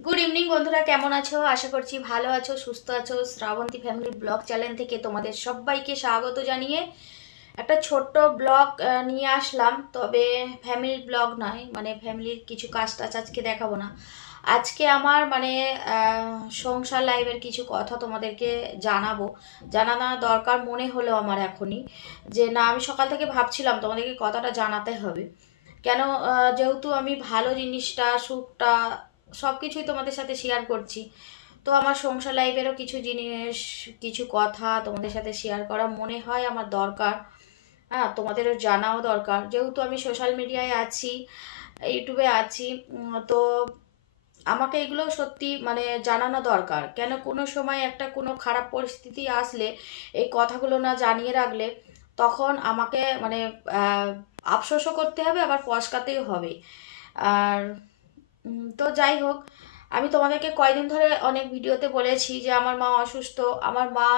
Good evening বন্ধুরা, কেমন আছো? আশা করছি ভালো আছো, সুস্থ আছো। শ্রাবন্তী ফ্যামিলি ব্লগ চ্যানেল থেকে তোমাদের সবাইকে স্বাগত জানিয়ে একটা ছোট্ট ব্লগ নিয়ে আসলাম। তবে ফ্যামিলি ব্লগ নয়, মানে ফ্যামিলির কিছু কাজ টাজ আজকে দেখাবো না। আজকে আমার মানে সংসার লাইফের কিছু কথা তোমাদেরকে জানাবো। জানানো দরকার মনে হলো আমার এখনই, যে না, আমি সকাল থেকে ভাবছিলাম তোমাদেরকে কথাটা জানাতে হবে। কেন? যেহেতু আমি ভালো জিনিসটা, সুখটা, সব কিছুই তোমাদের সাথে শেয়ার করছি, তো আমার সংসার লাইফেরও কিছু জিনিস, কিছু কথা তোমাদের সাথে শেয়ার করা মনে হয় আমার দরকার। হ্যাঁ, তোমাদেরও জানাও দরকার, যেহেতু আমি সোশ্যাল মিডিয়ায় আছি, ইউটিউবে আছি। তো আমাকে এগুলো সত্যি মানে জানানো দরকার। কেন, কোনো সময় একটা কোনো খারাপ পরিস্থিতি আসলে এই কথাগুলো না জানিয়ে রাখলে তখন আমাকে মানে আফসোসও করতে হবে, আবার পস্তাতেও হবে। আর তো যাই হোক, আমি তোমাদেরকে কয়দিন ধরে অনেক ভিডিওতে বলেছি যে আমার মা অসুস্থ, আমার মা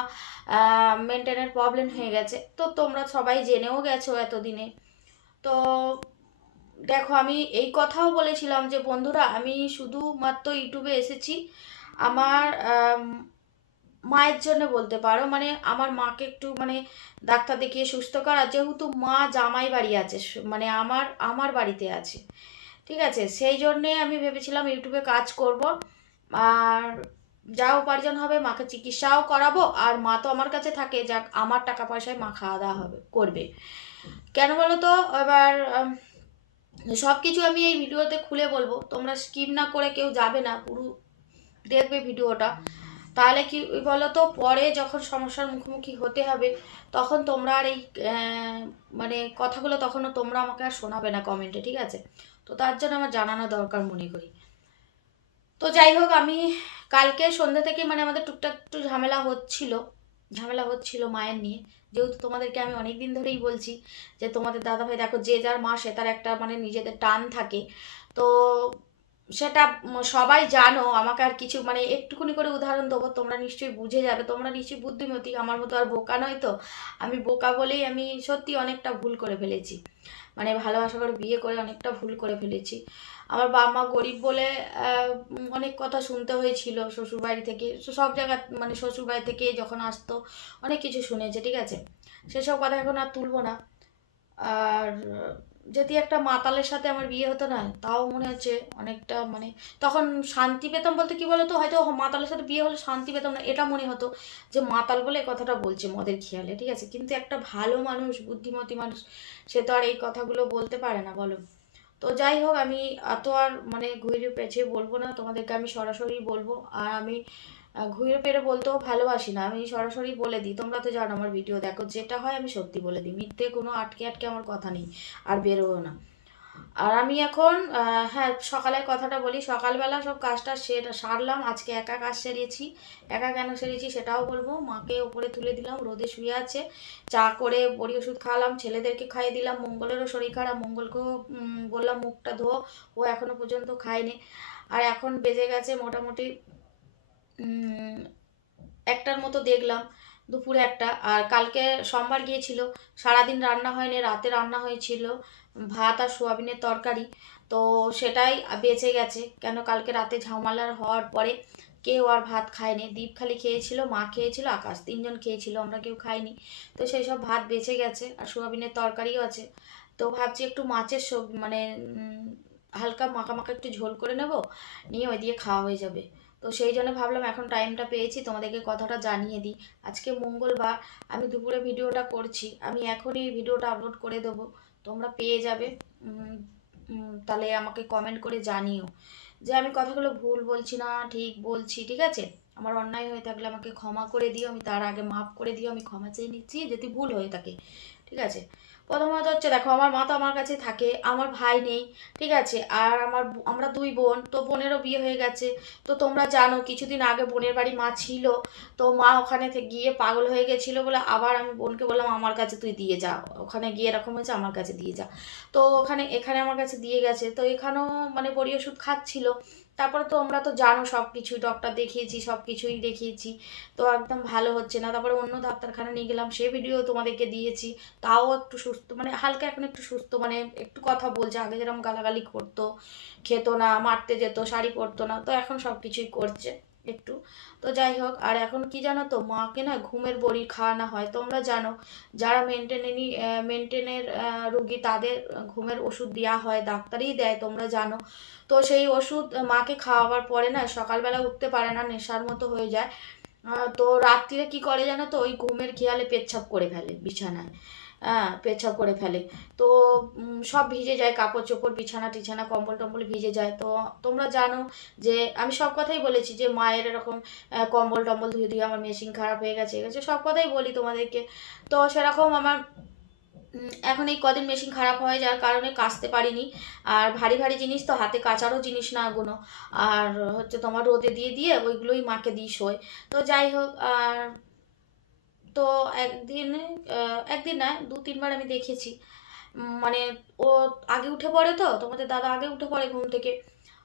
মেনটেনের প্রবলেম হয়ে গেছে, তো তোমরা সবাই জেনেও গেছো এতদিনে। তো দেখো, আমি এই কথাও বলেছিলাম যে বন্ধুরা, আমি শুধুমাত্র ইউটিউবে এসেছি আমার মায়ের জন্য বলতে পারো, মানে আমার মাকে একটু মানে ডাক্তার দেখিয়ে সুস্থ করা। যেহেতু মা জামাই বাড়ি আছে, মানে আমার আমার বাড়িতে আছে, ঠিক আছে, সেই জন্যে আমি ভেবেছিলাম ইউটিউবে কাজ করব। আর যা উপার্জন হবে মাকে চিকিৎসাও করাবো, আর মা তো আমার কাছে থাকে, যাক আমার টাকা পয়সায় মা খাওয়া দাওয়া হবে করবে। কেন বলো তো? এবার সব কিছু আমি এই ভিডিওতে খুলে বলবো, তোমরা স্কিপ না করে কেউ যাবে না, পুরো দেখবে ভিডিওটা। তাহলে কি বলো তো, পরে যখন সমস্যার মুখোমুখি হতে হবে তখন তোমরা আর এই মানে কথাগুলো তখনও তোমরা আমাকে আর শোনাবে না কমেন্টে, ঠিক আছে? তো তার জন্য আমার জানানো দরকার মনে করি। তো যাই হোক, আমি কালকে সন্ধ্যা থেকে মানে আমাদের টুকটাক একটু ঝামেলা হচ্ছিল মায়ের নিয়ে। যেহেতু তোমাদেরকে আমি অনেক দিন ধরেই বলছি যে তোমাদের দাদাভাই, দেখো, যে যার মা সে তার একটা মানে নিজেদের টান থাকে। তো সেটা সবাই জানো। আমাকে আর কিছু মানে একটুখানি করে উদাহরণ দেবো, তোমরা নিশ্চয়ই বুঝে যাবে। তোমরা নিশ্চয়ই বুদ্ধিমতী, আমার মতো আর বোকা নয় তো। আমি বোকা বলেই আমি সত্যি অনেকটা ভুল করে ফেলেছি, মানে ভালোবাসা করে বিয়ে করে অনেকটা ভুল করে ফেলেছি। আমার বাবা মা গরিব বলে অনেক কথা শুনতে হয়েছিল শ্বশুরবাড়ি থেকে, সব জায়গা, মানে শ্বশুরবাড়ি থেকে যখন আসতো অনেক কিছু শুনেছে, ঠিক আছে? সেসব কথা এখন আর তুলবো না। আর যদি একটা মাতালের সাথে আমার বিয়ে হতো না, তাও মনে হচ্ছে অনেকটা মানে তখন শান্তি পেতাম। বলতে কি বলতো, হয়তো মাতালের সাথে বিয়ে হলে শান্তি পেতাম না, এটা মনে হতো যে মাতাল বলে এই কথাটা বলছে মদের খেয়ালে, ঠিক আছে? কিন্তু একটা ভালো মানুষ, বুদ্ধিমতী মানুষ, সে তো আর এই কথাগুলো বলতে পারে না, বলো? তো যাই হোক, আমি এত আর মানে ঘুরে পেঁচিয়ে বলবো না, তোমাদেরকে আমি সরাসরি বলবো। আর আমি ঘুরে পেরে বলতেও ভালোবাসি না, আমি সরাসরি বলে দিই। তোমরা তো জানো আমার ভিডিও দেখো, যেটা হয় আমি সত্যি বলে দিই, মিথ্যে কোনো আটকে আটকে আমার কথা নেই, আর বেরোও না। আর আমি এখন হ্যাঁ, সকালের কথাটা বলি। সকালবেলা সব কাজটা সারলাম, আজকে একা কাজ সেরেছি। একা কেন সেরেছি সেটাও বলবো। মাকে উপরে তুলে দিলাম, রোদে শুয়ে আছে, চা করে বড়ি ওষুধ খাওয়ালাম, ছেলেদেরকে খাইয়ে দিলাম। মঙ্গলেরও শরীর খারাপ, মঙ্গলকেও বললাম মুখটা ধো, ও এখনো পর্যন্ত খায়নি। আর এখন বেজে গেছে মোটামুটি উম, একটার মতো দেখলাম, দুপুরে একটা। আর কালকে সোমবার গিয়েছিল, সারাদিন রান্না হয়নি, রাতে রান্না হয়েছিল ভাত আর সোয়াবিনের তরকারি। তো সেটাই বেঁচে গেছে। কেন, কালকে রাতে ঝামেলা হওয়ার পরে কেউ আর ভাত খায়নি। দীপ খালি খেয়েছিল, মা খেয়েছিল, আকাশ, তিনজন খেয়েছিল, আমরা কেউ খাইনি। তো সেই সব ভাত বেঁচে গেছে, আর সোয়াবিনের তরকারিও আছে। তো ভাবছি একটু মাছের মানে হালকা মাখা মাখা একটু ঝোল করে নেব, নিয়ে ওই দিয়ে খাওয়া হয়ে যাবে। তো সেই জন্য ভাবলাম এখন টাইমটা পেয়েছি তোমাদেরকে কথাটা জানিয়ে দিই। আজকে মঙ্গলবার, আমি দুপুরে ভিডিওটা করছি, আমি এখনই ভিডিওটা আপলোড করে দেবো, তোমরা পেয়ে যাবে। উম, তাহলে আমাকে কমেন্ট করে জানিও যে আমি কথাগুলো ভুল বলছি না ঠিক বলছি, ঠিক আছে? আমার অন্যায় হয়ে থাকলে আমাকে ক্ষমা করে দিও, আমি তার আগে মাফ করে দিও, আমি ক্ষমা চেয়ে নিচ্ছি যদি ভুল হয়ে থাকে, ঠিক আছে? প্রথমত হচ্ছে, দেখো, আমার মা তো আমার কাছে থাকে, আমার ভাই নেই, ঠিক আছে? আর আমরা দুই বোন, তো বোনেরও বিয়ে হয়ে গেছে। তো তোমরা জানো কিছুদিন আগে বোনের বাড়ি মা ছিল, তো মা ওখানে গিয়ে পাগল হয়ে গেছিল বলে আবার আমি বোনকে বললাম আমার কাছে তুই দিয়ে যা, ওখানে গিয়ে এরকম হয়েছে, আমার কাছে দিয়ে যা। তো এখানে আমার কাছে দিয়ে গেছে, তো এখানেও মানে বড়ি ওষুধ খাচ্ছিল। তারপরে তো আমরা তো জানো সব কিছুই, ডক্টর দেখিয়েছি, সব কিছুই দেখিয়েছি, তো একদম ভালো হচ্ছে না। তারপরে অন্য ডাক্তারখানা নিয়ে গেলাম, সে ভিডিও তোমাদেরকে দিয়েছি, তাও একটু সুস্থ, মানে হালকা এখন একটু সুস্থ, মানে একটু কথা বলছে। আগে যেরকম গালাগালি করতো, খেত না, মারতে যেত, শাড়ি পরতো না, তো এখন সব কিছুই করছে একটু। তো যাই হোক, আর এখন কি জানো তো, মাকে না ঘুমের বড়ি খাওয়ানো হয়। তোমরা জানো যারা মেনটেনের রুগী, তাদের ঘুমের ওষুধ দেওয়া হয়, ডাক্তারই দেয়, তোমরা জানো। তো সেই ওষুধ মাকে খাওয়াবার পরে না সকালবেলা উঠতে পারে না, নেশার মতো হয়ে যায়। তো রাত্রিরে কি করে জানো তো, ওই ঘুমের খেয়ালে পেচ্ছাপ করে ফেলে বিছানায়। হ্যাঁ, পেচ্ছাপ করে ফেলে। তো সব ভিজে যায়, কাপড় চোপড়, বিছানা টিছানা, কম্বল টম্বল ভিজে যায়। তো তোমরা জানো যে আমি সব কথাই বলেছি যে মায়ের এরকম কম্বল টম্বল ধুয়ে ধুয়ে আমার মেশিন খারাপ হয়ে গেছে, সব কথাই বলি তোমাদেরকে। তো সেরকম আমার এখন এই কদিন মেশিন খারাপ হয়ে যাওয়ার কারণে কাচতে পারিনি। আর ভারী ভারী জিনিস তো, হাতে কাচারও জিনিস না ওগুলো। আর হচ্ছে তোমার রোদে দিয়ে দিয়ে ওইগুলোই মাকে দিই শোয়। তো যাই হোক, আর তো একদিনে একদিন না, 2-3 বার আমি দেখেছি। মানে ও আগে উঠে পড়ে, তো তোমাদের দাদা আগে উঠে পড়ে ঘুম থেকে।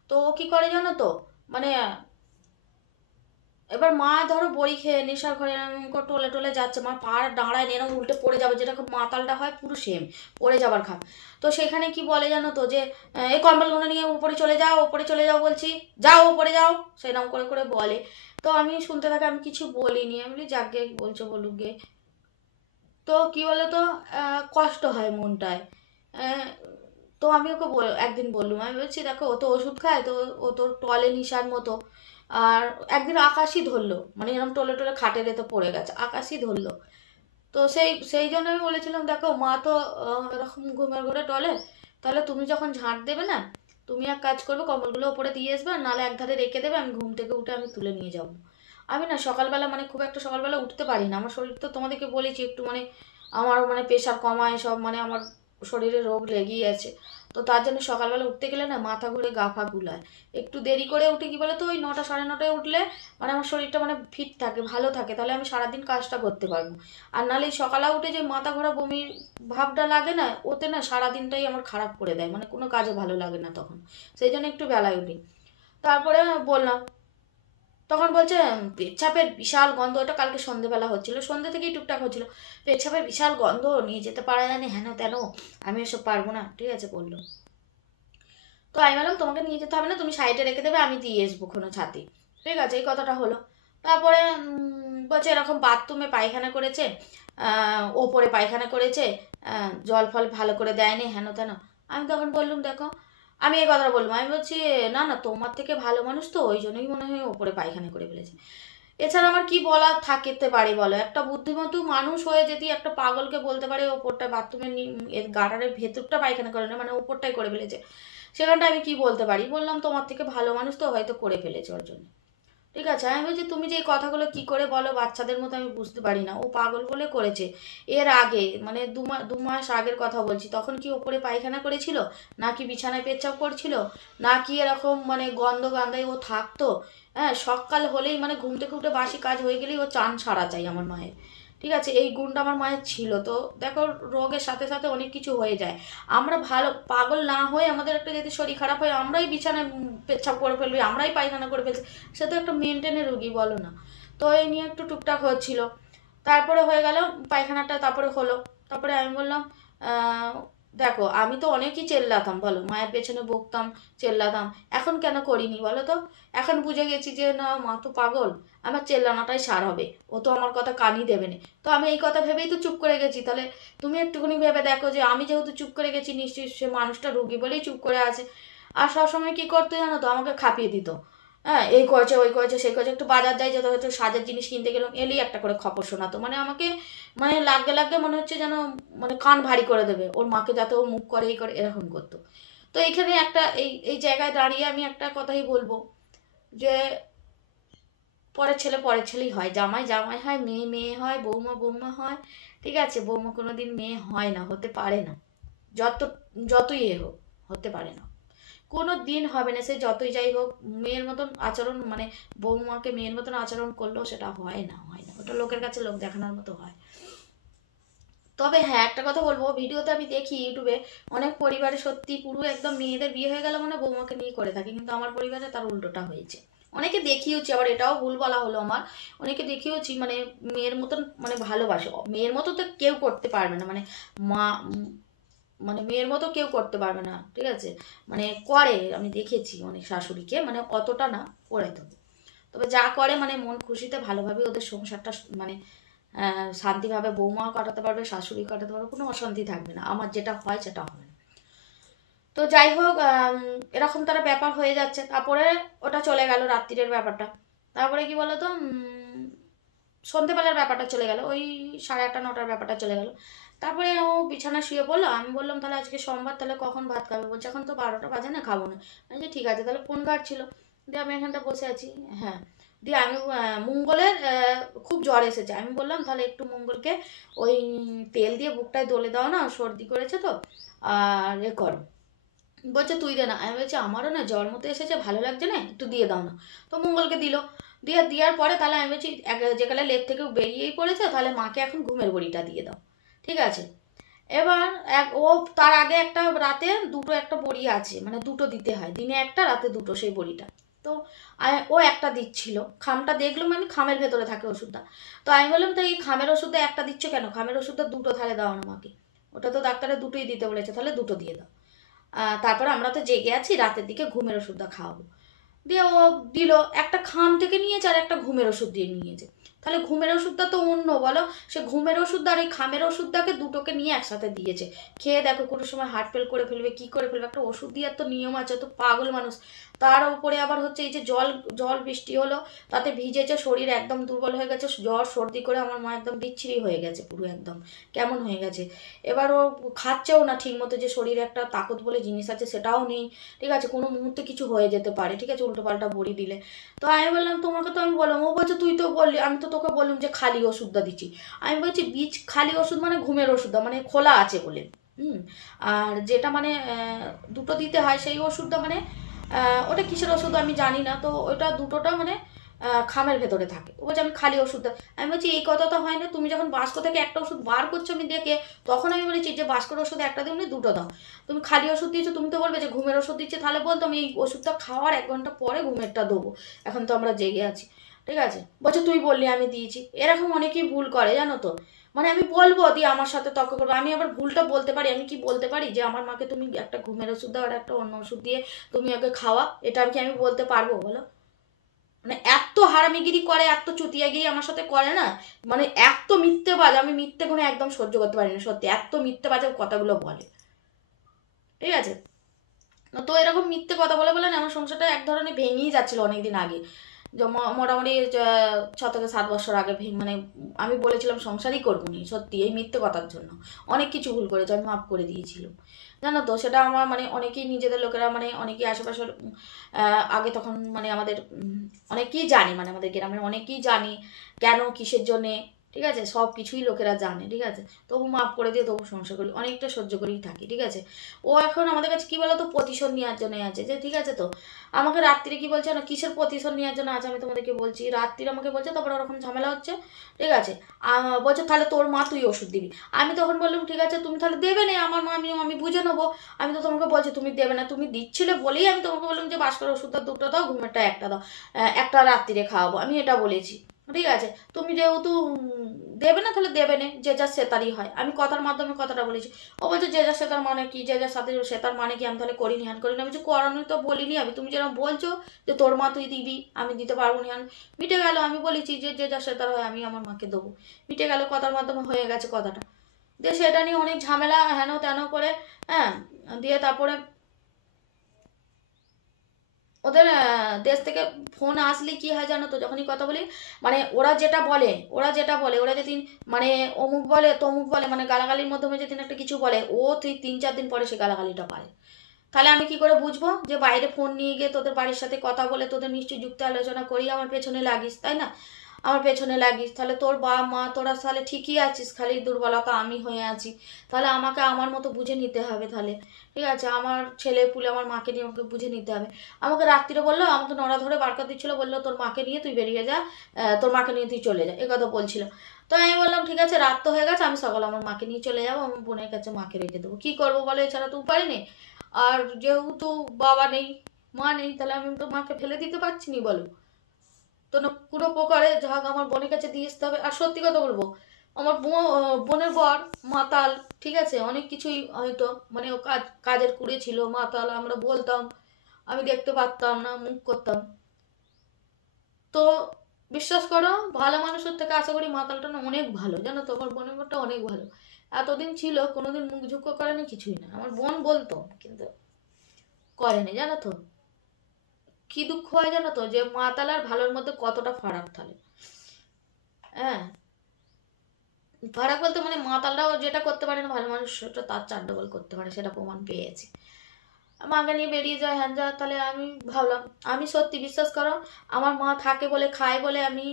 তো ও কি করে জানো তো, মানে এবার মা ধরো বড়ি খেয়ে নেশার ঘরে এরকম করে টলে টলে যাচ্ছে, মা পা দাঁড়ায় এরকম উল্টে পড়ে যাবে, যেরকম মাতালটা হয় পুরো সেম পড়ে যাবার খাম। তো সেখানে কি বলে জানো তো, যে এই কম্বলগুলো নিয়ে উপরে চলে যাও, উপরে চলে যাও বলছি, যাও উপরে যাও, সেরকম করে করে বলে। তো আমি শুনতে থাকি, আমি কিছু বলিনি, আমি বলি যাকে বলছো বলুক গে। তো কি বলে তো, কষ্ট হয় মনটায়। আহ, তো আমি ওকে একদিন বললুম, আমি বলছি দেখো ও তো ওষুধ খায়, তো ও তো টলে নিশার মতো। আর একদিন আকাশই ধরলো, মানে এরকম টলে টলে খাটে তো পড়ে গেছে, আকাশই ধরলো। তো সেই সেই জন্য আমি বলেছিলাম দেখো মা তো এরকম ঘুমের ঘরে টলে, তাহলে তুমি যখন ঝাঁট দেবে না, তুমি এক কাজ করবে, কম্বলগুলো ওপরে দিয়ে আসবে, আর নাহলে এক ধারে রেখে দেবে, আমি ঘুম থেকে উঠে আমি তুলে নিয়ে যাবো। আমি না সকালবেলা মানে খুব একটা সকালবেলা উঠতে পারি না, আমার শরীর তো তোমাদেরকে বলেছি একটু মানে আমার মানে প্রেশার কমায় সব, মানে আমার শরীরে রোগ লেগেই আছে। তো তার জন্য সকালবেলা উঠতে গেলে না মাথা ঘুরে গা ফা গুলায়। একটু দেরি করে উঠে কি বলে তো, ওই 9টা 9:30টায় উঠলে মানে আমার শরীরটা মানে ফিট থাকে, ভালো থাকে, তাহলে আমি সারাদিন কাজটা করতে পারবো। আর নাহলে এই সকালে উঠে যে মাথা ঘোরা বমির ভাবটা লাগে না, ওতে না সারাদিনটাই আমার খারাপ করে দেয়, মানে কোনো কাজে ভালো লাগে না তখন। সেই জন্য একটু বেলায় উঠি। তারপরে বললাম, তখন বলছে পেচ্ছাপের বিশাল গন্ধ, ওটা কালকে সন্ধেবেলা হচ্ছিল, সন্ধে থেকেই টুকটাক হচ্ছিল, পেচ্ছাপের বিশাল গন্ধ, নিয়ে যেতে পারা জানি, হেন তেন, আমি এসব পারবো না, ঠিক আছে বললো। তো আমি বললাম তোমাকে নিয়ে যেতে হবে না, তুমি সাইডে রেখে দেবে, আমি দিয়ে আসবো কোনো ছাতি। ঠিক আছে, এই কথাটা হলো। তারপরে বলছে এরকম বাথরুমে পায়খানা করেছে, ওপরে পায়খানা করেছে, জল ফল ভালো করে দেয়নি, হেন তেন। আমি তখন বললুম দেখো, আমি এই কথাটা বললাম, আমি বলছি না না, তোমার থেকে ভালো মানুষ তো, ওই জন্যই মনে হয় ওপরে পায়খানা করে ফেলেছে। এছাড়া আমার কি বলার থাকতে পারে বলো, একটা বুদ্ধিমতী মানুষ হয়ে যদি একটা পাগলকে বলতে পারে ওপরটা বাথরুমের এর গাটারের ভেতরটা পায়খানা করে না, মানে ওপরটাই করে ফেলেছে, সেখানটা আমি কি বলতে পারি? বললাম তোমার থেকে ভালো মানুষ তো, হয়তো করে ফেলেছে ওর জন্য। ঠিক আছে, আমি বলছি তুমি যে এই কথাগুলো কি করে বলো বাচ্চাদের মতো, আমি বুঝতে পারি না, ও পাগল বলে করেছে। এর আগে মানে 2 মাস আগের কথা বলছি, তখন কি ওপরে পায়খানা করেছিল, নাকি বিছানায় পেচ্ছাপ করছিল, নাকি এরকম মানে গন্ধ গান্ধায় ও থাকতো? হ্যাঁ, সকাল হলেই মানে ঘুম থেকে উঠে বাসি কাজ হয়ে গেলেই ও চান ছাড়া চাই আমার মায়ের। ঠিক আছে, এই গুণটা আমার মায়ের ছিল। তো দেখো, রোগের সাথে সাথে অনেক কিছু হয়ে যায়। আমরা ভালো পাগল না হয়ে আমাদের একটা যদি শরীর খারাপ হয়, আমরাই বিছানায় পেচ্ছাপ করে ফেলবি, আমরাই পায়খানা করে ফেলছি, সে তো একটা মেনটেনের রুগী, বলো না? তো এই নিয়ে একটু টুকটাক হচ্ছিল। তারপরে হয়ে গেল পায়খানাটা, তারপরে হলো। তারপরে আমি বললাম আহ, দেখো আমি তো অনেকই চেল্লাতাম, বলো, মায়ের পেছনে বকতাম, চেল্লাতাম, এখন কেন করিনি বলো তো? এখন বুঝে গেছি যে না, মা তো পাগল, আমার চেল্লানোটাই সার হবে, ও তো আমার কথা কানই দেবে না। তো আমি এই কথা ভেবেই তো চুপ করে গেছি। তাহলে তুমি একটুখানি ভেবে দেখো, যে আমি যেহেতু চুপ করে গেছি, নিশ্চয়ই সে মানুষটা রুগী বলেই চুপ করে আছে। আর সবসময় কি করতে জানো তো, আমাকে খাপিয়ে দিত। হ্যাঁ, এই করেছে, ওই করেছে, সেই করেছে, একটু বাজার যাই, যত হয়তো সাজের জিনিস কিনতে গেলাম, এলেই একটা করে খবর শোনাতো, মানে আমাকে মানে লাগতে লাগতে মনে হচ্ছে যেন মানে কান ভারী করে দেবে, ওর মাকে যাতে ও মুখ করে এই করে, এরকম করতো। তো এইখানে একটা এই এই জায়গায় দাঁড়িয়ে আমি একটা কথাই বলবো, যে পরের ছেলে পরের ছেলেই হয়, জামাই জামাই হয়, মেয়ে মেয়ে হয়, বৌমা বৌমা হয়। ঠিক আছে, বৌমা কোনোদিন মেয়ে হয় না, হতে পারে না। যত যতই এ হোক, হতে পারে না, কোনো দিন হবে না। সে যতই যাই হোক, মেয়ের মতন আচরণ, মানে বৌমাকে মেয়ের মতন আচরণ করলেও সেটা হয় না, হয় না, ওটা লোকের কাছে লোক দেখানোর মতো হয়। তবে হ্যাঁ, একটা কথা বলবো, ভিডিওতে আমি দেখি ইউটিউবে অনেক পরিবারে সত্যি পুরো একদম মেয়েদের বিয়ে হয়ে গেল মানে বৌমাকে নিয়ে করে থাকে, কিন্তু আমার পরিবারে তার উল্টোটা হয়েছে। অনেকে দেখিয়েছি, আবার এটাও ভুল বলা হলো আমার, অনেকে দেখিয়েছি মানে মেয়ের মতন মানে ভালোবাসে, মেয়ের মতো তো কেউ করতে পারবে না, মানে মা মানে মেয়ের মতো কেউ করতে পারবে না, ঠিক আছে, মানে করে, আমি দেখেছি অনেক শাশুড়িকে, মানে অতটা না করে, তবে যা করে মানে মন খুশিতে ভালোভাবে ওদের সংসারটা মানে শান্তিভাবে বৌমাও কাটাতে পারবে, শাশুড়ি কাটাতে পারবে, কোনো অশান্তি থাকবে না, আমার যেটা হয় সেটা হবে না। তো যাই হোক, এরকম তারা ব্যাপার হয়ে যাচ্ছে, তারপরে ওটা চলে গেল রাত্রিরের ব্যাপারটা। তারপরে কি বলতো, সন্ধেবেলার ব্যাপারটা চলে গেল, ওই 8:30 9টার ব্যাপারটা চলে গেল। তারপরে ও বিছানায় শুয়ে পড়লো, আমি বললাম তাহলে আজকে সোমবার, তাহলে কখন ভাত খাবে? বলছে এখন তো 12টা বাজে না, খাবো না। আমি বলছি ঠিক আছে, তাহলে ফোন ঘাটছিল, দিয়ে আমি এখানটা বসে আছি। হ্যাঁ, দিয়ে আমি মঙ্গলের খুব জ্বর এসেছে, আমি বললাম তাহলে একটু মঙ্গলকে ওই তেল দিয়ে বুকটায় দলে দাও না, সর্দি করেছে তো, আর এ করো। বলছে তুই দে না, আমি বলছি আমারও না জ্বর মতো এসেছে, ভালো লাগছে না, একটু দিয়ে দাও না। তো মঙ্গলকে দিল, দেওয়ার পরে তাহলে আমি বলছি যেকালে লেপ থেকে বেরিয়েই পড়েছে, তাহলে মাকে এখন ঘুমের বড়িটা দিয়ে দাও, ঠিক আছে। এবার ও তার আগে একটা রাতে দুটো একটা বড়ি আছে, মানে দুটো দিতে হয়, দিনে একটা রাতে দুটো সেই বড়িটা। তো ও একটা দিচ্ছিল, খামটা দেখলাম আমি, খামের ভেতরে থাকে ওষুধটা। তো আমি বললাম তো এই খামের ওষুধটা একটা দিচ্ছ কেন, খামের ওষুধটা দুটো তাহলে দাও না মাকে, ওটা তো ডাক্তারে দুটোই দিতে বলেছে, তাহলে দুটো দিয়ে দাও। তারপর আমরা তো জেগে আছি, রাতের দিকে ঘুমের ওষুধটা খাওয়াবো। দিয়ে ও দিল, একটা খাম থেকে নিয়েছে আর একটা ঘুমের ওষুধ দিয়ে নিয়েছে। তাহলে ঘুমের ওষুধটা তো অন্য বলো, সে ঘুমের ওষুধ আর এই খামের ওষুধটাকে দুটোকে নিয়ে একসাথে দিয়েছে। খেয়ে দেখো কোনো সময় হার্ট ফেল করে ফেলবে, কি করে ফেলবে, একটা ওষুধ দেওয়ার তো নিয়ম আছে, তো পাগল মানুষ। তার উপরে আবার হচ্ছে এই যে জল জল বৃষ্টি হলো, তাতে ভিজেছে, শরীর একদম দুর্বল হয়ে গেছে, জ্বর সর্দি করে আমার মা একদম বিচ্ছিরি হয়ে গেছে, পুরো একদম কেমন হয়ে গেছে। এবার ও খাচ্ছেও না ঠিক মতো, যে শরীরে একটা তাকত বলে জিনিস আছে সেটাও নেই, ঠিক আছে, কোনো মুহূর্তে কিছু হয়ে যেতে পারে, ঠিক আছে, উল্টো পাল্টা বড়ি দিলে। তো আমি বললাম তোমাকে তো আমি বললাম, ও বলছে তুই তো বললি, আমি তো তোকে বললাম যে খালি ওষুধটা দিচ্ছি। আমি বলছি বীজ খালি ওষুধ মানে ঘুমের ওষুধটা মানে খোলা আছে বলে, হুম, আর যেটা মানে দুটো দিতে হয় সেই ওষুধটা মানে ওটা কিসের ওষুধ আমি জানি না, তো ওটা দুটোটা মানে খামের ভেতরে থাকে। ও বলছে আমি খালি ওষুধটা, আমি বলছি এই কথা তো হয় না, তুমি যখন বাস্ক থেকে একটা ওষুধ বার করছো আমি দেখে, তখন আমি বলেছি যে বাস্কর ওষুধ একটা দিও না দুটো দাও, তুমি খালি ওষুধ দিয়েছো, তুমি তো বলবে যে ঘুমের ওষুধ দিচ্ছে, তাহলে বলতো আমি এই ওষুধটা খাওয়ার 1 ঘন্টা পরে ঘুমেরটা দেবো, এখন তো আমরা জেগে আছি, ঠিক আছে। বলছে তুই বললি আমি দিয়েছি, এরকম অনেকেই ভুল করে জানো তো, মানে আমি বলবো দিয়ে আমার সাথে তর্ক করবো, আমি আবার ভুলটা বলতে পারি, আমি কি বলতে পারি যে আমার মাকে তুমি একটা ঘুমের ওষুধ দাও আর একটা অন্য ওষুধ দিয়ে তুমি ওকে খাওয়া, এটা কি আমি বলতে পারবো বলো? মানে এত হারামিগিরি করে, এত চুতিয়াগিরি আমার সাথে করে না, মানে এত মিথ্যেবাজ, আমি মিথ্যে কোনো একদম সহ্য করতে পারি না, সত্যি এত মিথ্যেবাজের কথাগুলো বলে, ঠিক আছে। তো এরকম মিথ্যে কথা বলে বলে না আমার সংসারটা এক ধরনের ভেঙেই যাচ্ছিল অনেকদিন আগে, যে মোটামুটি 6 থেকে 7 বছর আগে মানে আমি বলেছিলাম সংসারই করবো নি, সত্যি এই মিথ্যে কথার জন্য অনেক কিছু ভুল করেছে, আমি মাফ করে দিয়েছিলাম, জানো তো। সেটা আমার মানে অনেকেই নিজেদের লোকেরা মানে অনেকেই আশেপাশের আগে তখন মানে আমাদের অনেকেই জানি, মানে আমাদের গ্রামের অনেকেই জানি কেন কিসের জন্যে, ঠিক আছে, সব কিছুই লোকেরা জানে, ঠিক আছে। তবু মাফ করে দিয়ে তবু সংসার করি, অনেকটা সহ্য করেই থাকি, ঠিক আছে। ও এখন আমাদের কাছে কি বলতো প্রতিশোধ নেওয়ার জন্য আছে, যে ঠিক আছে তো আমাকে রাত্রিরে কি বলছে না, কিসের প্রতিশোধ নেওয়ার জন্য আছে আমি তোমাদেরকে বলছি, রাত্রিরে আমাকে বলছে, তারপরে ওরকম ঝামেলা হচ্ছে, ঠিক আছে। বলছে তাহলে তোর মা তুই ওষুধ দিবি, আমি তখন বললাম ঠিক আছে তুমি তাহলে দেবে না, আমার মা আমি আমি বুঝে নেবো, আমি তো তোমাকে বলছি তুমি দেবে না, তুমি দিচ্ছিলে বলেই আমি তোমাকে বললাম যে বাস করে ওষুধটা দুটো দাও, ঘুমেরটা একটা দাও, একটা রাত্রিরে খাওয়াবো, আমি এটা বলেছি, ঠিক আছে। তুমি যেহেতু দেবে না তাহলে দেবে না, যে যার সেতারই হয়, আমি কথার মাধ্যমে কথাটা বলেছি। ও বলছে যে যার সেতার মানে কি, যে যার সাথে সেতার মানে কি, আমি তাহলে করিনি হ্যান করিনি, আমি বলছি করানো তো বলিনি, আমি তুমি যেরকম বলছো যে তোর মা তুই দিবি আমি দিতে পারবো না, মিটে গেল, আমি বলেছি যে যে যার সেতার হয় আমি আমার মাকে দেবো, মিটে গেল, কথার মাধ্যমে হয়ে গেছে কথাটা। দিয়ে সেটা নিয়ে অনেক ঝামেলা হেন তেন করে, হ্যাঁ, দিয়ে তারপরে ওদের দেশ থেকে ফোন আসলে কি হয় জানো তো, যখনই কথা বলি মানে ওরা যেটা বলে ওরা যেদিন মানে অমুক বলে তমুক বলে, মানে গালাগালির মাধ্যমে যেদিন একটা কিছু বলে, ও তুই 3-4 দিন পরে সে গালাগালিটা পারে। তাহলে আমি কি করে বুঝবো যে বাইরে ফোন নিয়ে গিয়ে তোদের বাড়ির সাথে কথা বলে তোদের নিশ্চয়ই যুক্তি আলোচনা করি আমার পেছনে লাগিস, তাই না? আমার পেছনে লাগিস, তাহলে তোর বাবা মা তোরা তাহলে ঠিকই আছিস, খালি দুর্বলতা আমি হয়ে আছি, তাহলে আমাকে আমার মতো বুঝে নিতে হবে তাহলে, ঠিক আছে, আমার ছেলে পুলে আমার মাকে নিয়ে আমাকে বুঝে নিতে হবে। আমাকে রাত্রিরে বললো, আমাকে নড়া ধরে বার করে দিচ্ছিলো, বললো তোর মাকে নিয়ে তুই বেরিয়ে যা, তোর মাকে নিয়ে তুই চলে যা, এ কথা বলছিল। তো আমি বললাম ঠিক আছে, রাত তো হয়ে গেছে, আমি সকালে আমার মাকে নিয়ে চলে যাবো, আমার বোনের কাছে মাকে রেখে দেবো, কি করবো বলো, এছাড়া তো উপায় নেই। আর যেহেতু বাবা নেই মা নেই, তাহলে আমি তো মাকে ফেলে দিতে পারছি নি বলো। তো না কোনো প্রকারে যাক আমার বোনের কাছে দিয়ে আসতে হবে। আর সত্যি কথা বলবো, আমার বোনের বর মাতাল, ঠিক আছে, অনেক কিছুই হয়তো মানে ও কাজের কুড়ে ছিল, মাতাল, আমরা বলতাম, আমি দেখতে পারতাম না, মুখ করতাম। তো বিশ্বাস করো, ভালো মানুষের থেকে আশা করি মাতালটা না অনেক ভালো, জানো তো, আমার বোনের বরটা অনেক ভালো। এতদিন ছিল, কোনোদিন মুখ ঝুঁকো করেনি, কিছুই না। আমার বোন বলতো কিন্তু করেনি, জানো তো। কি দুঃখ হয় জানো তো, যে মাতাল আর ভালোর মধ্যে কতটা ফারাক থাকে। হ্যাঁ, ফারাক বলতে মানে মাতালরাও যেটা করতে পারে না ভালো মানুষ সেটা তার 4 ডবল করতে পারে, সেটা প্রমাণ পেয়েছি। মাকে নিয়ে বেরিয়ে যায় হ্যান যা, তাহলে আমি ভাবলাম, আমি সত্যি বিশ্বাস করো, আমার মা থাকে বলে খায় বলে আমি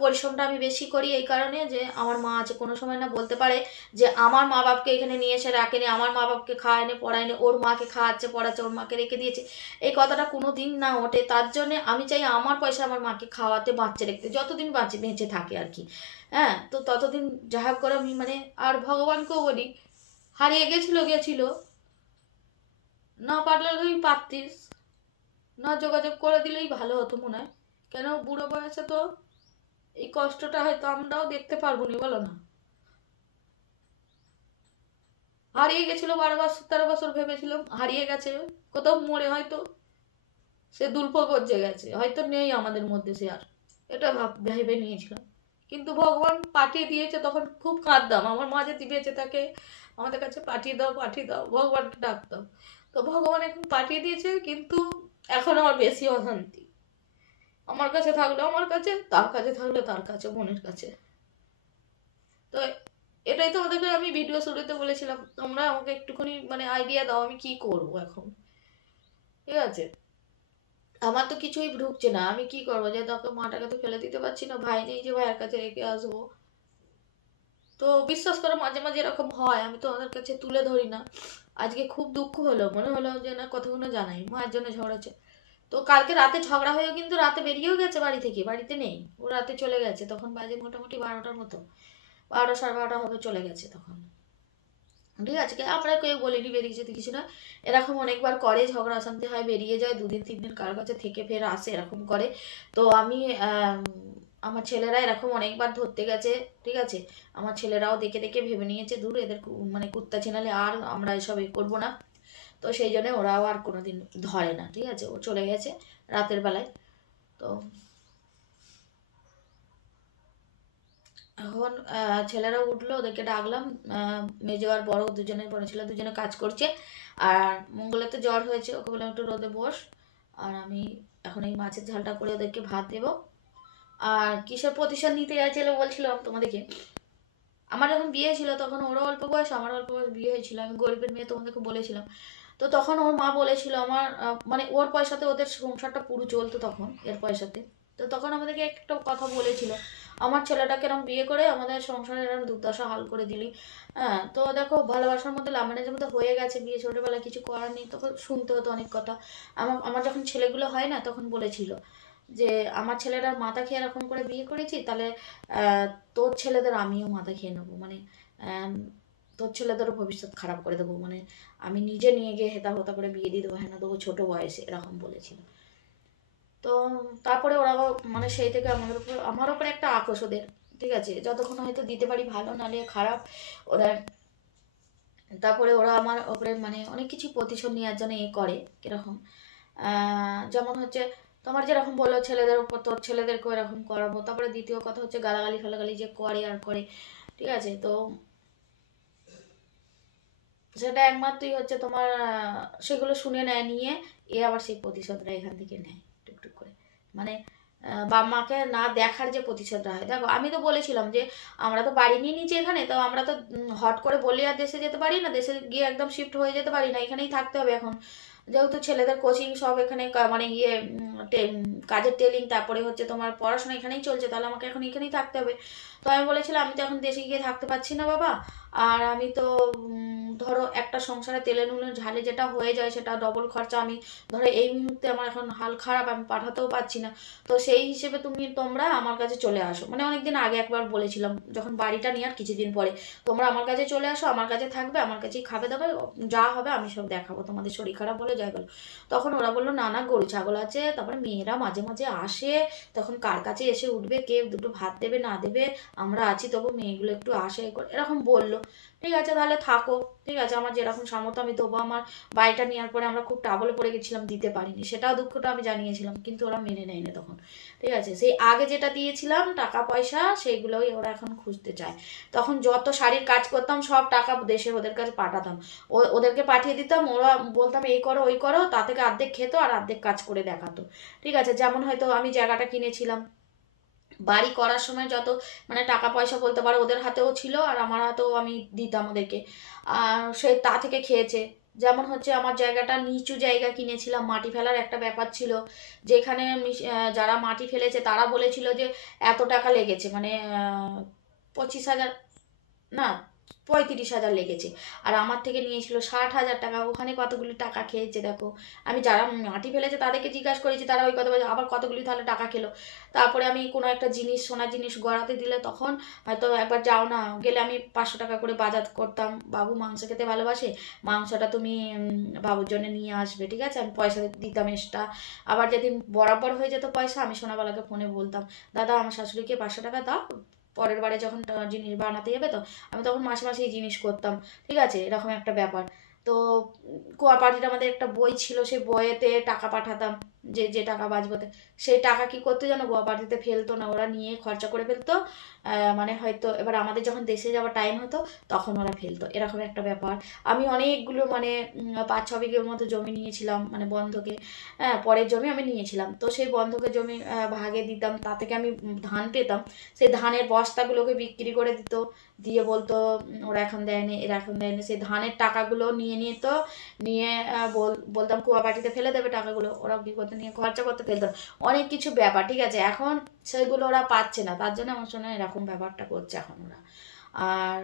পরিশ্রমটা আমি বেশি করি, এই কারণে যে আমার মা আছে, কোনো সময় না বলতে পারে যে আমার মা বাপকে এখানে নিয়ে এসে রাখেনি, আমার মা বাপকে খাওয়ায়নি পড়ায়নি, ওর মাকে খাওয়াচ্ছে পড়াচ্ছে, ওর মাকে রেখে দিয়েছে, এই কথাটা কোনো দিন না ওঠে। তার জন্য আমি চাই আমার পয়সা আমার মাকে খাওয়াতে বাচ্চা রেখতে, যতদিন বেঁচে থাকে আর কি। হ্যাঁ, তো ততদিন যা হোক করে আমি মানে, আর ভগবানকেও বলি, হারিয়ে গেছিল, না পারলে তুই পারতিস, না যোগাযোগ করে দিলেই ভালো হতো মনে হয়। কেন বুড়ো বয়সে তো এই কষ্টটা হয়তো আমরাও দেখতে পারবো না, বলো না। হারিয়ে গেছিল 12 বছর 13 বছর, ভেবেছিলাম হারিয়ে গেছে, কোথাও মরে হয়তো সে দুল্প গজ্জে গেছে, হয়তো নেই আমাদের মধ্যে সে আর, এটা ভেবে নিয়েছিলাম। কিন্তু ভগবান পাঠিয়ে দিয়েছে, তখন খুব কাঁদতাম, আমার মা যদি বেঁচে থাকে আমাদের কাছে পাঠিয়ে দাও পাঠিয়ে দাও, ভগবানকে ডাকতাম। তো ভগবান এখন পাঠিয়ে দিয়েছে, কিন্তু এখন আমার বেশি অশান্তি, আমার কাছে থাকলে আমার কাছে, তার কাছে থাকলে তার কাছে, বোনের কাছে। তো এটাই তো ওদেরকে আমি ভিডিও শুরুতে বলেছিলাম, তোমরা আমাকে একটুখানি মানে আইডিয়া দাও আমি কি করব এখন, ঠিক আছে। আমার তো কিছুই ঢুকছে না, আমি কি করবো, যে তোকে মাটাকে তো ফেলে দিতে পারছি না, ভাই নেই যে ভাইয়ের কাছে রেখে আসবো। তো বিশ্বাস করো মাঝে মাঝে এরকম হয়, আমি তো ওদের কাছে তুলে ধরি না। আজকে খুব দুঃখ হলো, মনে হলো যে না কথাগুলো জানাই, মায়ের জন্য ঝগড়াচ্ছে। তো কালকে রাতে ঝগড়া হয়েও কিন্তু রাতে বেরিয়েও গেছে বাড়ি থেকে, বাড়িতে নেই ও, রাতে চলে গেছে, তখন বাজে মোটামুটি 12টার মতো, 12টা 12:30 হবে, চলে গেছে তখন। ঠিক আছে, আমরা কেউ বলিনি বেরিয়ে যেতে কিছু না, এরকম অনেকবার করে, ঝগড়া অশান্তি হয়, বেরিয়ে যায় 2 দিন 3 দিন কার কাছে থেকে ফের আসে, এরকম করে। তো আমি আমার ছেলেরা এরকম অনেকবার ধরতে গেছে, ঠিক আছে, আমার ছেলেরাও দেখে দেখে ভেবে নিয়েছে দূর এদের মানে কুত্তা ছেনালে আর আমরা এসব করবো না। তো সেই জন্য ওরাও আর কোনোদিন ধরে না, ঠিক আছে, ও চলে গেছে রাতের বেলায়। তো এখন ছেলেরা উঠলো, ওদেরকে ডাকলাম, মেজো আর বড় দুজনে, বড় ছেলে দুজনে কাজ করছে, আর মঙ্গলের তো জ্বর হয়েছে, ওকে বললাম একটু রোদে বস, আর আমি এখন এই মাছের ঝালটা করে ওদেরকে ভাত দেবো। আর কিসের প্রতিশোধ নিতে যাচ্ছিল বলছিলাম তোমাদেরকে, আমার যখন বিয়ে ছিল তখন ওরও অল্প বয়স আমার অল্প বয়স বিয়ে হয়েছিল, আমি গরিবের মেয়ে তোমাদেরকে বলেছিলাম। তো তখন ওর মা বলেছিল আমার মানে ওর পয়সাতে ওদের সংসারটা পুরো চলতো তখন, এর পয়সাতে। তো তখন আমাদেরকে একটা কথা বলেছিল, আমার ছেলেটাকে এরকম বিয়ে করে আমাদের সংসারে এরকম দুর্দশা হাল করে দিলি। হ্যাঁ, তো দেখো ভালোবাসার মধ্যে লাভ ম্যারেজের মধ্যে হয়ে গেছে বিয়ে, ছোটোবেলায় কিছু করার নেই, তখন শুনতে হতো অনেক কথা। আমার যখন ছেলেগুলো হয় না তখন বলেছিল যে আমার ছেলেটার মাথা খেয়ে এরকম করে বিয়ে করেছি, তাহলে আহ, তোর ছেলেদের আমিও মাথা খেয়ে নেবো, মানে আহ, তোর ছেলেদেরও ভবিষ্যৎ খারাপ করে দেবো, মানে আমি নিজে নিয়ে গিয়ে হেতা হতা করে বিয়ে দিয়ে দেবো, হ্যাঁ না দেবো ছোটো বয়সে, এরকম বলেছিল। তো তারপরে ওরা মানে সেই থেকে আমার উপরে একটা আকর্ষ ওদের, ঠিক আছে, যতক্ষণ হয়তো দিতে পারি ভালো, নালে খারাপ ওদের। তারপরে ওরা আমার ওপরে মানে অনেক কিছু প্রতিশোধ নেওয়ার জন্য করে কিরকম, যেমন হচ্ছে তোমার যেরকম বললো ছেলেদের উপর, তোর ছেলেদেরকেও এরকম করাবো। তারপরে দ্বিতীয় কথা হচ্ছে গালাগালি ফালাগালি যে করে আর করে, ঠিক আছে। তো সেটা একমাত্রই হচ্ছে তোমার সেগুলো শুনে নেয়, নিয়ে আবার সেই প্রতিশোধটা এখান থেকে নেয় টুকটুক করে, মানে বাপ মাকে না দেখার যে প্রতিশোধটা হয়। দেখো আমি তো বলেছিলাম যে আমরা তো বাড়ি নিয়ে নিচ্ছি এখানে, তো আমরা তো হট করে বলে আর দেশে যেতে পারি না, দেশে গিয়ে একদম শিফট হয়ে যেতে পারি না, এখানেই থাকতে হবে এখন। যেহেতু ছেলেদের কোচিং সব এখানে মানে কাজের ট্রেনিং, তারপরে হচ্ছে তোমার পড়াশোনা এখানেই চলছে, তাহলে আমাকে এখন এখানেই থাকতে হবে। তো আমি বলেছিলাম আমি তো এখন দেশে গিয়ে থাকতে পারছি না বাবা, আর আমি তো ধরো একটা সংসারে তেলে নুনে ঝালে যেটা হয়ে যায় সেটা ডবল খরচা। আমি ধরো এই মুহূর্তে আমার এখন হাল খারাপ, আমি পাঠাতেও পারছি না। তো সেই হিসেবে তোমরা আমার কাছে চলে আসো। মানে অনেকদিন আগে একবার বলেছিলাম, যখন বাড়িটা নিয়ে আর কিছুদিন পরে, তোমরা আমার কাছে চলে আসো, আমার কাছে থাকবে, আমার কাছেই খাবে দাবে, যা হবে আমি সব দেখাবো, তোমাদের শরীর খারাপ হলে যাই বলো। তখন ওরা বললো না না, গরু ছাগল আছে, তারপরে মেয়েরা মাঝে মাঝে আসে, তখন কার কাছে এসে উঠবে, কে দুটো ভাত দেবে না দেবে, আমরা আছি তবু মেয়েগুলো একটু আসে, এরকম বললো। ঠিক আছে তাহলে থাকো, ঠিক আছে, আমার যেরকম সামর্থ্য আমি দেবো। আমার বাড়িটা নেওয়ার পরে আমরা খুব টাবলে পড়ে গেছিলাম, দিতে পারিনি, সেটাও দুঃখটা আমি জানিয়েছিলাম, কিন্তু ওরা মেনে নেয়নি তখন। ঠিক আছে, সেই আগে যেটা দিয়েছিলাম টাকা পয়সা সেইগুলোই ওরা এখন খুঁজতে চায়। তখন যত শাড়ির কাজ করতাম সব টাকা দেশে ওদের কাছে পাঠাতাম, ওদেরকে পাঠিয়ে দিতাম, ওরা বলতাম এই করো ওই করো, তা থেকে অর্ধেক খেতো আর অর্ধেক কাজ করে দেখাতো। ঠিক আছে, যেমন হয়তো আমি জায়গাটা কিনেছিলাম, বাড়ি করার সময় যত মানে টাকা পয়সা বলতে পারো ওদের হাতেও ছিল আর আমার হাতেও আমি দিতাম ওদেরকে, আর সে তা থেকে খেয়েছে। যেমন হচ্ছে আমার জায়গাটা নিচু জায়গা কিনেছিলাম, মাটি ফেলার একটা ব্যাপার ছিল, যেখানে যারা মাটি ফেলেছে তারা বলেছিল যে এত টাকা লেগেছে, মানে 25,000, না 35,000 লেগেছে, আর আমার থেকে নিয়েছিল 60,000 টাকা। ওখানে কতগুলি টাকা খেয়েছে দেখো। আমি যারা মাটি ফেলেছে তাদেরকে জিজ্ঞাসা করেছি, তারা ওই কথা বলছে, আবার কতগুলি তাহলে টাকা খেলো। তারপরে আমি কোনো একটা জিনিস, সোনার জিনিস গড়াতে দিলে তখন হয়তো একবার যাও না গেলে আমি 500 টাকা করে বাজার করতাম, বাবু মাংস খেতে ভালোবাসে, মাংসটা তুমি বাবুর জন্য নিয়ে আসবে, ঠিক আছে, আমি পয়সা দিতাম এক্সট্রা। আবার যেদিন বরাবর হয়ে যেত পয়সা, আমি সোনাবালাকে ফোনে বলতাম, দাদা আমার শাশুড়িকে 500 টাকা দাও, পরের বারে যখন জিনিস বানাতে যাবে তো আমি তখন মাসে মাসে এই জিনিস করতাম। ঠিক আছে, এরকম একটা ব্যাপার। তো কোয়াপাটির আমাদের একটা বই ছিল, সেই বইয়েতে টাকা পাঠাতাম, যে যে টাকা বাঁচবোতে, সেই টাকা কি করতো জানো, কোয়াপাটিতে ফেলতো না, ওরা নিয়ে খরচা করে ফেলতো। মানে হয়তো এবার আমাদের যখন দেশে যাওয়ার টাইম হতো তখন ওরা ফেলতো, এরকম একটা ব্যাপার। আমি অনেকগুলো মানে 5-6 বিঘের মতো জমি নিয়েছিলাম, মানে বন্ধকে, হ্যাঁ পরের জমি আমি নিয়েছিলাম, তো সেই বন্ধকের জমি ভাগে দিতাম, তা থেকে আমি ধান পেতাম, সেই ধানের বস্তাগুলোকে বিক্রি করে দিত, দিয়ে বলতো ওরা এখন দেয়নি, এরা এখন দেয়নি, সেই ধানের টাকাগুলো নিয়ে নিত, নিয়ে বলতাম কুয়াবাটিতে ফেলে দেবে টাকাগুলো, ওরা কি করতে নিয়ে খরচা করতে ফেলতো, অনেক কিছু ব্যাপার। ঠিক আছে, এখন সেগুলো ওরা পাচ্ছে না, তার জন্য আমার সঙ্গে এরকম ব্যাপারটা করছে এখন ওরা। আর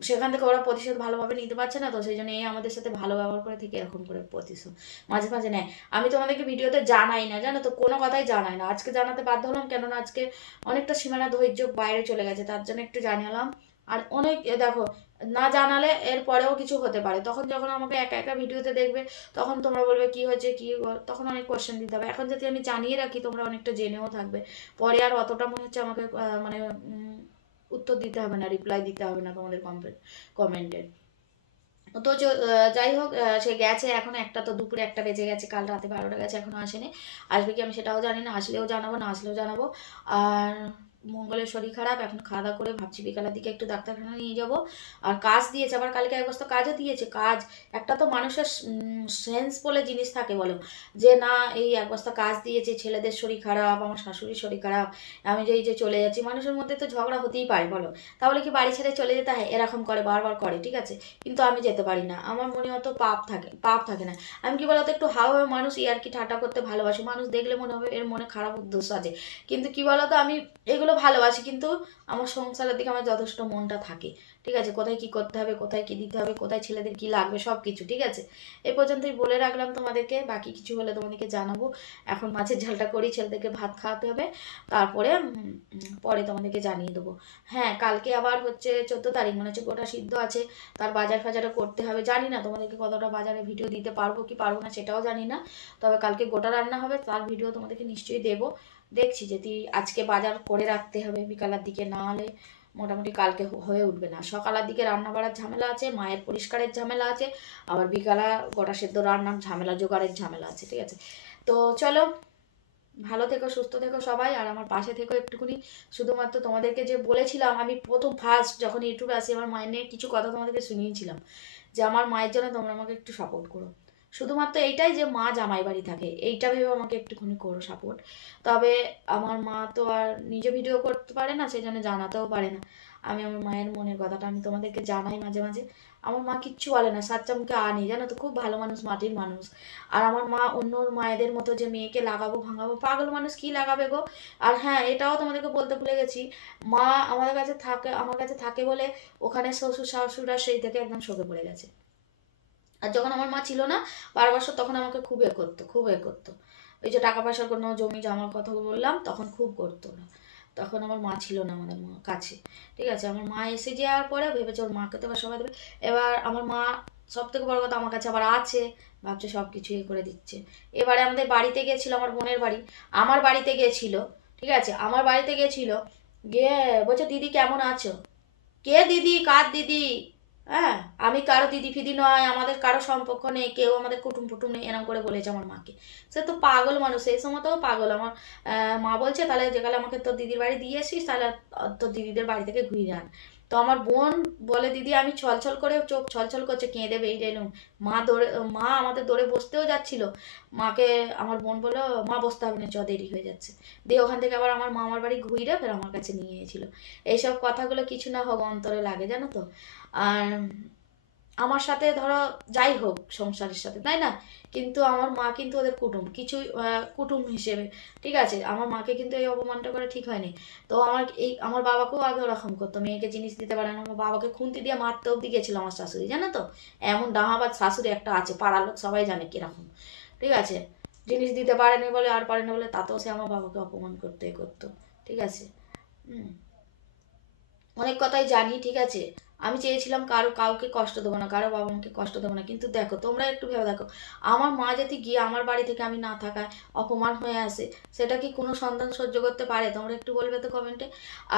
সেখান থেকে ওরা প্রতিশোধ ভালোভাবে নিতে পারছে না, তো সেই জন্য এই আমাদের সাথে ভালো ব্যবহার করে থেকে এরকম করে প্রতিশোধ মাঝে মাঝে নেয়। আমি তোমাদেরকে ভিডিওতে জানাই না, জানো তো, কোনো কথাই জানাই না, আজকে জানাতে বাধ্য হলাম, কেননা আজকে অনেকটা সীমানা ধৈর্য বাইরে চলে গেছে, তার জন্য একটু জানালাম। আর অনেক দেখো, না জানালে এর পরেও কিছু হতে পারে, তখন যখন আমাকে একা একা ভিডিওতে দেখবে তখন তোমরা বলবে কি হয়েছে কি, তখন অনেক কোয়েশ্চেন দিতে হবে। এখন যদি আমি জানিয়ে রাখি তোমরা অনেকটা জেনেও থাকবে, পরে আর অতটা মনে হচ্ছে আমাকে মানে উত্তর দিতে হবে না, রিপ্লাই দিতে হবে না তোমাদের কমেন্টের। তো যাই হোক, সে গেছে এখন, একটা তো দুপুরে 1টা বেজে গেছে, কাল রাতে 12টা গেছে, এখনো আসেনি। আসবে কি আমি সেটাও জানি না, আসলেও জানাবো না আসলেও জানাবো। আর মঙ্গলের শরীর খারাপ, এখন খাওয়া দাওয়া করে ভাবছি বিকালের দিকে একটু ডাক্তারখানা নিয়ে যাব। আর কাজ দিয়েছে আবার, কালকে এক বস্তা কাজও দিয়েছে। কাজ একটা তো মানুষের সেন্স বলে জিনিস থাকে বলো, যে না এই এক বস্তা কাজ দিয়েছে, ছেলেদের শরীর খারাপ, আমার শাশুড়ির শরীর খারাপ, আমি যে এই যে চলে যাচ্ছি, মানুষের মধ্যে তো ঝগড়া হতেই পারে বলো, তাহলে কি বাড়ি ছেড়ে চলে যেতে হয়, এরকম করে বারবার করে, ঠিক আছে, কিন্তু আমি যেতে পারি না, আমার মনে অত পাপ থাকে না। আমি কি বলতো, একটু হাওয়া মানুষ ইয়ার্কি ঠাট্টা করতে ভালোবাসি, মানুষ দেখলে মনে হবে এর মনে খারাপ উদ্দেশ্য আছে, কিন্তু কি বলতো আমি এগুলো ভালোবাসি, কিন্তু আমার সংসারের দিকে আমার যথেষ্ট মনটা থাকে। ঠিক আছে, কোথায় কি করতে হবে, কোথায় কি দিতে হবে, কোথায় ছেলেদের কি লাগবে, সব কিছু। ঠিক আছে, এ পর্যন্তই বলে রাখলাম তোমাদেরকে, বাকি কিছু হলে তোমাদেরকে জানাবো। এখন মাছের ঝালটা করি, ছেলেদেরকে ভাত খাওয়াতে হবে, তারপরে পরে তোমাদেরকে জানিয়ে দেবো। হ্যাঁ, কালকে আবার হচ্ছে 14 তারিখ, মনে হচ্ছে গোটা সিদ্ধ আছে, তার বাজার ফাজারও করতে হবে, জানি না তোমাদেরকে কতটা বাজারে ভিডিও দিতে পারবো কি পারবো না সেটাও জানি না, তবে কালকে গোটা রান্না হবে, তার ভিডিও তোমাদেরকে নিশ্চয়ই দেবো। দেখছি যদি আজকে বাজার করে রাখতে হবে বিকালের দিকে, না হলে মোটামুটি কালকে হয়ে উঠবে না। সকালের দিকে রান্না বাড়ার ঝামেলা আছে, মায়ের পরিষ্কারের ঝামেলা আছে, আবার বিকালে গোটা সেদ্ধ রান্নার ঝামেলা, জোগাড়ের ঝামেলা আছে। ঠিক আছে, তো চলো, ভালো থেকো, সুস্থ থেকো সবাই, আর আমার পাশে থেকো একটুখানি। শুধুমাত্র তোমাদেরকে যে বলেছিলাম, আমি প্রথম ফার্স্ট যখন ইউটিউবে আসি আমার মায়ের নিয়ে কিছু কথা তোমাদেরকে শুনিয়েছিলাম, যে আমার মায়ের জন্য তোমরা আমাকে একটু সাপোর্ট করো, শুধুমাত্র এইটাই যে মা জামাই বাড়ি থাকে, এইটা ভেবে আমাকে একটুখানি করো সাপোর্ট। তবে আমার মা তো আর নিজে ভিডিও করতে পারে না, সেই জন্য জানাতেও পারে না। আমি আমার মায়ের মনের কথাটা আমি তোমাদেরকে জানাই মাঝে মাঝে। আমার মা কিচ্ছু বলে না, সাচ্চা মুখে আনি, জানো তো, খুব ভালো মানুষ, মাটির মানুষ। আর আমার মা অন্য মায়েদের মতো যে মেয়েকে লাগাবো ভাঙাবো, পাগল মানুষ, কি লাগাবে গো। আর হ্যাঁ, এটাও তোমাদেরকে বলতে ভুলে গেছি, মা আমার কাছে থাকে বলে ওখানে শ্বশুর শাশুড়া সেই থেকে একদম সরে পড়ে গেছে। আর যখন আমার মা ছিল না 12 বছর, তখন আমাকে খুব করতো, খুব করতো। ওই যে টাকা পয়সার কোনো জমি জমার কথা বললাম, তখন খুব করতো না। তখন আমার মা ছিল না আমাদের কাছে, ঠিক আছে। আমার মা এসে যাওয়ার পরে ভেবেছে ওর মাকে তো এবার সবাই দেবে। এবার আমার মা সব থেকে বড় কথা আমার কাছে আবার আছে, ভাবছে সব কিছু করে দিচ্ছে। এবারে আমাদের বাড়িতে গিয়েছিল, আমার বোনের বাড়ি, আমার বাড়িতে গিয়েছিল, ঠিক আছে, আমার বাড়িতে গিয়েছিল, গিয়ে বলছে দিদি কেমন আছো। কে দিদি, কার দিদি? হ্যাঁ, আমি কারো দিদি ফিদি নয়, আমাদের কারো সম্পর্ক নেই, কেউ আমাদের কুটুম ফুটুম নেই, এরকম করে বলেছে আমার মাকে। সে তো পাগল মানুষ, সেই সময় তো পাগল। আমার মা বলছে তাহলে যেকালে আমাকে তোর দিদির বাড়ি দিয়ে এসিস, তাহলে তোর দিদিদের বাড়ি থেকে ঘুরিয়ে আন। তো আমার বোন বলে দিদি আমি ছলছল করে, চোখ ছলছল করছে, কেঁদে বেরিয়ে এলুম। মা আমাদের দৌড়ে বসতেও যাচ্ছিল, মাকে আমার বোন বললো মা বসতে হবে না, চ দেরি হয়ে যাচ্ছে। দিয়ে ওখান থেকে আবার আমার মামার বাড়ি ঘুরে ফের আমার কাছে নিয়ে গিয়েছিল। এইসব কথাগুলো কিছু না হোক অন্তরে লাগে, জানো তো। আর আমার সাথে ধরো যাই হোক সংসারের সাথে, তাই না, কিন্তু আমার মা কিন্তু ওদের কুটুম, কিছু কুটুম হিসেবে, ঠিক আছে। আমার মাকে কিন্তু এই অপমানটা করে ঠিক হয়নি। তো আমার বাবাকেও আগে ওরকম করতো, মেয়েকে জিনিস দিতে পারে না, আমার বাবাকে খুন্তি দিয়ে মারতে অব্দি গেছিল আমার শাশুড়ি, জানো তো। এমন ডাহাবাজ শাশুড়ি একটা আছে, পাড়ার লোক সবাই জানে কিরকম, ঠিক আছে। জিনিস দিতে পারেনি বলে, আর পারেনি বলে, তাতেও সে আমার বাবাকে অপমান করতো, ঠিক আছে। হুম, অনেক কথাই জানি, ঠিক আছে। আমি চেয়েছিলাম কাউকে কষ্ট দেবো না, কারো বাবা মাকে কষ্ট দেবো না, কিন্তু দেখো তোমরা একটু ভেবে দেখো, আমার মা যদি গিয়ে আমার বাড়ি থেকে আমি না থাকায় অপমান হয়ে আসে, সেটা কি কোনো সন্তান সহ্য করতে পারে? তোমরা একটু বলবে তো কমেন্টে।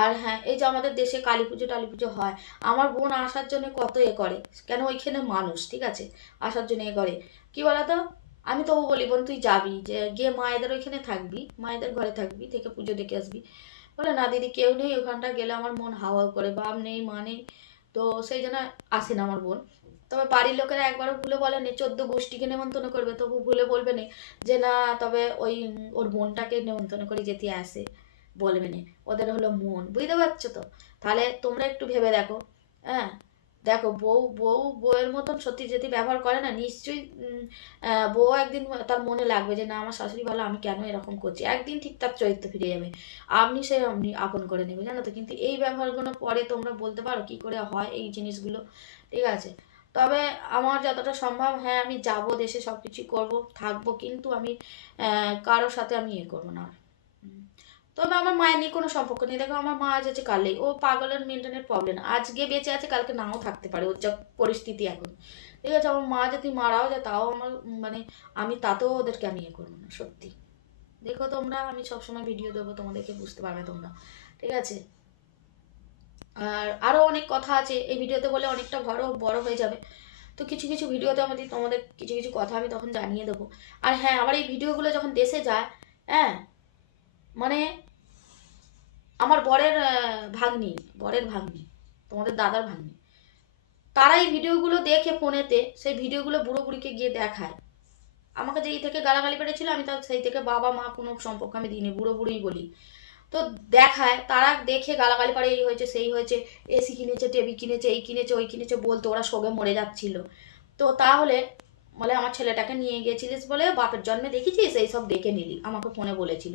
আর হ্যাঁ, এই যে আমাদের দেশে কালী পুজো টালী পুজো হয়, আমার বোন আসার জন্য কত করে, কেন ওইখানে মানুষ, ঠিক আছে, আসার জন্য করে, কি বলতো। আমি তবু বলি বোন তুই যাবি, যে গিয়ে মায়েদের ওইখানে থাকবি, মায়েদের ঘরে থাকবি, থেকে পুজো দেখে আসবি। বলে না দিদি কেউ নেই, ওখানটা গেলে আমার মন হাওয়া করে, বাপ নেই মা নেই, তো সেই জন্য আসে না আমার বোন। তবে বাড়ির লোকেরা একবারও ভুলে বলেনি 14 গোষ্ঠীকে নেমন্তন্ন করবে, তবু ভুলে বলবে না যে না, তবে ওই ওর বোনটাকে নেমন্তন্ন করি যেতে আসে, বলবে না। ওদের হলো মন, বুঝতে পারছো তো। তাহলে তোমরা একটু ভেবে দেখো। হ্যাঁ, দেখো বউয়ের মতন সত্যি যদি ব্যবহার করে না, নিশ্চয়ই বউ একদিন তার মনে লাগবে যে না আমার শাশুড়ি ভালো, আমি কেন এরকম করছি, একদিন ঠিক তার চরিত্র ফিরে যাবে, আপনি আপন করে নেবে, জানো তো। কিন্তু এই ব্যবহারগুলো পরে তোমরা বলতে পারো কি করে হয় এই জিনিসগুলো, ঠিক আছে। তবে আমার যতটা সম্ভব, হ্যাঁ আমি যাব দেশে, সব কিছু করবো, থাকবো, কিন্তু আমি কারোর সাথে আমি করবো না। তবে আমার মায়ের নিয়ে কোনো সম্পর্ক নেই। দেখো আমার মা আজ আছে কালেই, ও পাগলের মেন্টালের প্রবলেম, আজকে বেঁচে আছে কালকে নাও থাকতে পারে, ওর যা পরিস্থিতি এখন, ঠিক আছে। আমার মা যদি মারাও যায় তাও আমার মানে আমি তাতেও ওদেরকে আমি করবো না, সত্যি। দেখো তোমরা, আমি সবসময় ভিডিও দেবো, তোমাদেরকে বুঝতে পারবে তোমরা, ঠিক আছে। আর আরও অনেক কথা আছে এই ভিডিওতে, বলে অনেকটা বড় হয়ে যাবে। তো কিছু কিছু ভিডিওতে তোমাদের কিছু কিছু কথা আমি তখন জানিয়ে দেবো। আর হ্যাঁ, আমার এই ভিডিওগুলো যখন দেশে যায়, হ্যাঁ, মানে আমার বরের ভাগ্নি, তোমাদের দাদার ভাগ্নি, তারা এই ভিডিওগুলো দেখে ফোনেতে, সেই ভিডিওগুলো বুড়ো বুড়িকে গিয়ে দেখায়। আমাকে যেই থেকে গালাগালি পেরেছিল, আমি তার সেই থেকে বাবা মা কোনো সম্পর্ক আমি দিইনি, বুড়ো বুড়োই বলি। তো দেখায়, তারা দেখে গালাগালি পারে, এই হয়েছে সেই হয়েছে, এসি কিনেছে, টেবি কিনেছে, এই কিনেছে ওই কিনেছে বলতো, ওরা শোকে মরে যাচ্ছিল। তো তাহলে বলে আমার ছেলেটাকে নিয়ে গিয়েছিলিস বলে বাপের জন্মে দেখেছিস, এই সব দেখে নিলি, আমাকে ফোনে বলেছিল,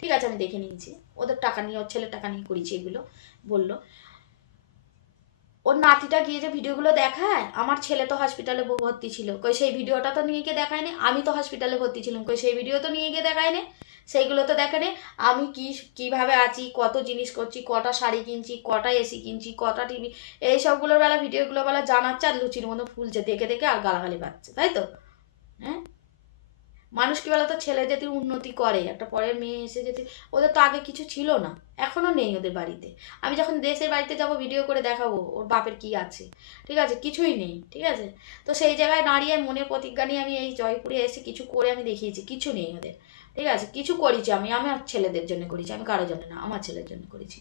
ঠিক আছে, আমি দেখে নিয়েছি, ওদের টাকা নিয়ে, ওর ছেলের টাকা নিয়ে করেছি এগুলো, বললো। ওর নাতিটা গিয়ে যে ভিডিওগুলো দেখায়, আমার ছেলে তো হসপিটালে ভর্তি ছিল, কই সেই ভিডিওটা তো নিয়ে গিয়ে দেখায়নি, আমি তো হসপিটালে ভর্তি ছিলাম, কই সেই ভিডিও তো নিয়ে গিয়ে দেখায়নি, সেইগুলো তো দেখেনি। আমি কিভাবে আছি, কত জিনিস করছি, কটা শাড়ি কিনছি, কটা এসি কিনছি, কটা টিভি, এই সবগুলোর বেলা ভিডিওগুলোর বেলা জানাচ্ছে, আর লুচির মতো ফুলছে দেখে দেখে, আর গালাগালি পাচ্ছে, তাই তো। হ্যাঁ, মানুষ কি বলতো, ছেলে যদি উন্নতি করে, একটা পরের মেয়ে এসে যদি, ওদের তো আগে কিছু ছিল না, এখনো নেই ওদের বাড়িতে। আমি যখন দেশের বাড়িতে যাব ভিডিও করে দেখাবো ওর বাপের কি আছে, ঠিক আছে, কিছুই নেই, ঠিক আছে। তো সেই জায়গায় দাঁড়িয়ে মনে প্রতিজ্ঞা নিয়ে আমি এই জয়পুরে এসে কিছু করে আমি দেখিয়েছি, কিছু নেই ওদের, ঠিক আছে। কিছু করেছি আমি আমার ছেলেদের জন্য করেছি, আমি কারোর জন্য না, আমার ছেলের জন্য করেছি।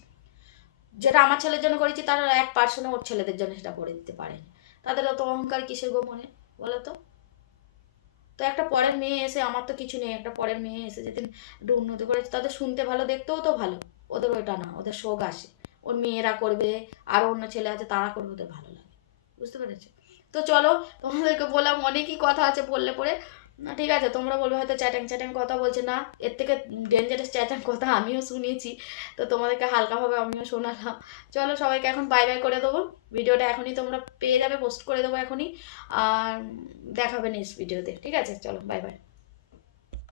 যেটা আমার ছেলের জন্য করেছি, তারা 1% ওর ছেলেদের জন্য সেটা করে দিতে পারেনি। তাদের অত অহংকার কিসের গো মনে, বলো তো। তো একটা পরের মেয়ে এসে, আমার তো কিছু নেই, একটা পরের মেয়ে এসে যেদিন একটু উন্নতি করেছে, তাদের শুনতে ভালো, দেখতেও তো ভালো, ওদের ওইটা না, ওদের শোক আসে, ওর মেয়েরা করবে, আরও অন্য ছেলে আছে তারা করবে, ওদের ভালো লাগে, বুঝতে পেরেছো। তো চলো, তোমাদেরকে বললাম অনেকই কথা আছে বললে পরে না, ঠিক আছে। তোমরা বলবে হয়তো চ্যাটাং চ্যাটাং কথা বলছে, না, এর থেকে ডেঞ্জারাস চ্যাটাং কথা আমিও শুনিয়েছি, তো তোমাদেরকে হালকাভাবে আমিও শোনালাম। চলো সবাইকে এখন বাই বাই করে দেবো। ভিডিওটা এখনই তোমরা পেয়ে যাবে, পোস্ট করে দেবো এখনই। আর দেখাবে নেক্সট ভিডিওতে, ঠিক আছে? চলো, বাই বাই।